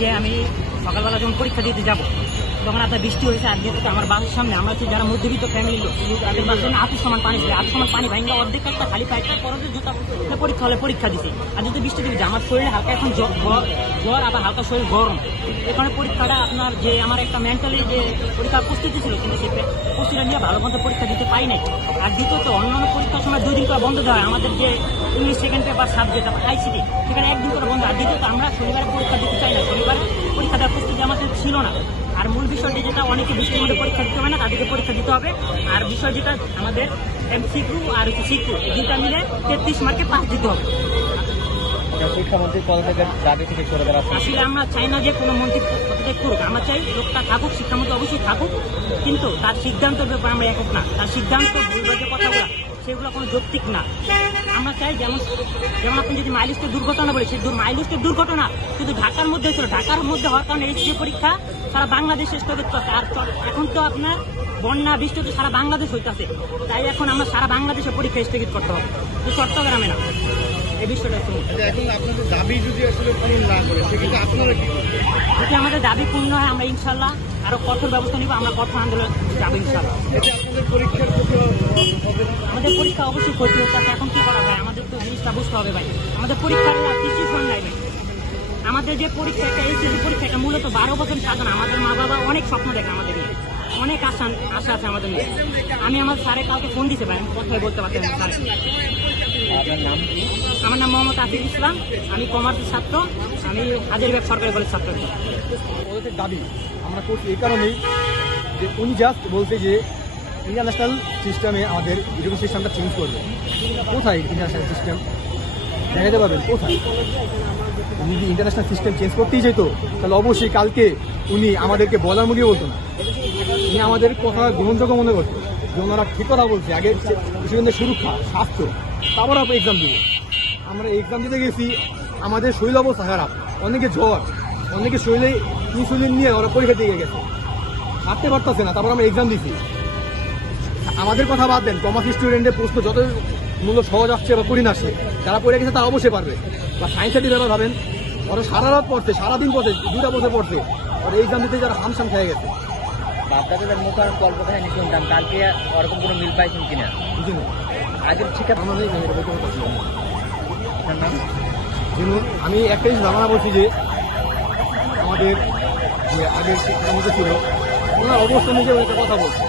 যে আমি সকালবেলা যখন পরীক্ষা দিতে যাব তখন আপনার বৃষ্টি হয়েছে। আর যেহেতু আমার বাসার সামনে আমরা হচ্ছে যারা মধ্যবিত্ত ফ্যামিলির লোক, তাদের বাসার আঁটু সমান পানি ছিল, আঁটু সমান পানি ভাঙা অর্ধেক একটা খালি পাইপটা পরে জুতা পরীক্ষা হলে পরীক্ষা দিছে। আর যেহেতু বৃষ্টি দিচ্ছে আমার শরীরে হালকা এখন জ্বর আবার হালকা শরীর গরম, এখানে পরীক্ষাটা আপনার যে আমার একটা মেন্টালি যে পরীক্ষার প্রস্তুতি ছিল কিন্তু সে প্রস্তুতিটা নিয়ে ভালো মতো পরীক্ষা দিতে পাই নাই। আর দ্বিতীয়ত অন্যান্য পরীক্ষার সময় 2 দিন করে বন্ধ দেওয়া হয়, আমাদের যে English second paper subject ICT সেখানে 1 দিন করে বন্ধ। আর দ্বিতীয়ত আমরা শনিবারে পরীক্ষা দিতে চাই না, শনিবারে পরীক্ষা দেওয়ার প্রস্তুতি আমাদের ছিল না। আর মূল বিষয়টি যেটা অনেকে বৃষ্টির মধ্যে পরীক্ষা দিতে হবে না, তাদেরকে পরীক্ষা দিতে হবে। আর বিষয় যেটা আমাদের এমসিকিউ আর হচ্ছে সিকিউ এই দুটা মিলে 33 মার্কে পাস দিতে হবে। শিক্ষামন্ত্রী পদ থেকে দাবি থেকে সরে দাঁড়াচ্ছে। আসলে আমরা চাই না যে কোনো মন্ত্রী পদত্যাগ করুক, আমরা চাই লোকটা থাকুক, শিক্ষামন্ত্রী অবশ্যই থাকুক, কিন্তু তার সিদ্ধান্তের ব্যাপারে আমরা একক না। তার সিদ্ধান্ত ভুলভাল যে কথাগুলো সেগুলো কোনো যৌক্তিক না। আমরা চাই যেমন আপনি যদি মাইলস্টের দুর্ঘটনা বলি, সেই মাইলস্টের দুর্ঘটনা শুধু ঢাকার মধ্যে ছিল, ঢাকার মধ্যে হওয়ার কারণে এই পরীক্ষা সারা বাংলাদেশে স্থগিত করছে। আর এখন তো আপনার বন্যা বৃষ্টি তো সারা বাংলাদেশ হইতেছে, তাই এখন আমরা সারা বাংলাদেশে পরীক্ষা স্থগিত করতে হবে, চট্টগ্রামে না। এই বিষয়টা এখন আপনাদের দাবি যদি আসলে পূরণ না করে সেক্ষেত্রে আপনারা কি করবেন? যদি আমাদের দাবি পূর্ণ হয় আমরা ইনশাল্লাহ আরো কঠোর ব্যবস্থা নিব, আমরা কঠোর আন্দোলন যাবো ইনশাল্লাহ। আপনাদের পরীক্ষার ক্ষতি হবে? আমাদের পরীক্ষা অবশ্যই ক্ষতি হচ্ছে, এখন কি করা হয় আমাদের তো জিনিসটা বুঝতে হবে ভাই। আমাদের পরীক্ষার কিছুই ফোন নাই ভাই। আমাদের যে পরীক্ষা একটা এইচএসসি পরীক্ষা এটা মূলত 12 বছর সাধনা। আমাদের মা বাবা অনেক স্বপ্ন দেখে আমাদের নিয়ে, অনেক আশা আছে আমাদের নিয়ে। আমি আমার স্যারে কালকে ফোন দিতে পারি, আমি কথাই বলতে পারতেন না স্যার। আমার নাম মোহাম্মদ আফিফ ইসলাম, আমি কমার্সের ছাত্র, আমি হাজারীবাগ সরকারি কলেজ ছাত্র। ওদের দাবি আমরা করছি এই কারণেই যে উনি জাস্ট বলছে যে ইন্টারন্যাশনাল সিস্টেমে আমাদের এডুকেশন সিস্টেমটা চেঞ্জ করবে। কোথায় ইন্টারন্যাশনাল সিস্টেম দেখাতে পারবেন? কোথায়? উনি যদি ইন্টারন্যাশনাল সিস্টেম চেঞ্জ করতেই যেত তাহলে অবশ্যই কালকে উনি আমাদেরকে বলার মুখে বলতো না, উনি আমাদের কথা গ্রহণযোগ্য মনে করতো যে ওনারা ঠিক কথা বলছে। আগে সেখানে সুরক্ষা, স্বাস্থ্য, তারপর আমরা এক্সাম দিব। আমরা এক্সাম দিতে গেছি, আমাদের শরীর অবস্থা খারাপ, অনেকে জ্বর, অনেকে শরীরে ইনসুলিন নিয়ে ওরা পরীক্ষা দিয়ে গেছে, হাঁটতে পারতেছে না, তারপর আমরা এক্সাম দিছি। আমাদের কথা বাদ দেন, কমার্স স্টুডেন্টের প্রশ্ন যত মূল্য সহজ আসছে বা কঠিন আসছে, যারা পড়ে গেছে তারা অবশ্যই পারবে। বা সায়েন্সের ব্যাপার ভাবেন, ওরা সারা রাত পড়ছে, সারাদিন পড়ছে, 2টা বছর পড়ছে, ওরা এক্সাম দিতে যারা হামসাম খেয়ে গেছে। বাচ্চাদের মুখ আর গল্প কাহিনী শুনতাম, কালকে ওরকম কোনো মিল পাইছেন কিনা? বুঝি না, আগের শিক্ষা যেমন আমি একটা জিনিস ধারণা বলছি যে আমাদের যে আগের শিক্ষামন্ত্রী ছিল ওনার অবস্থা নিজে একটা কথা বলছে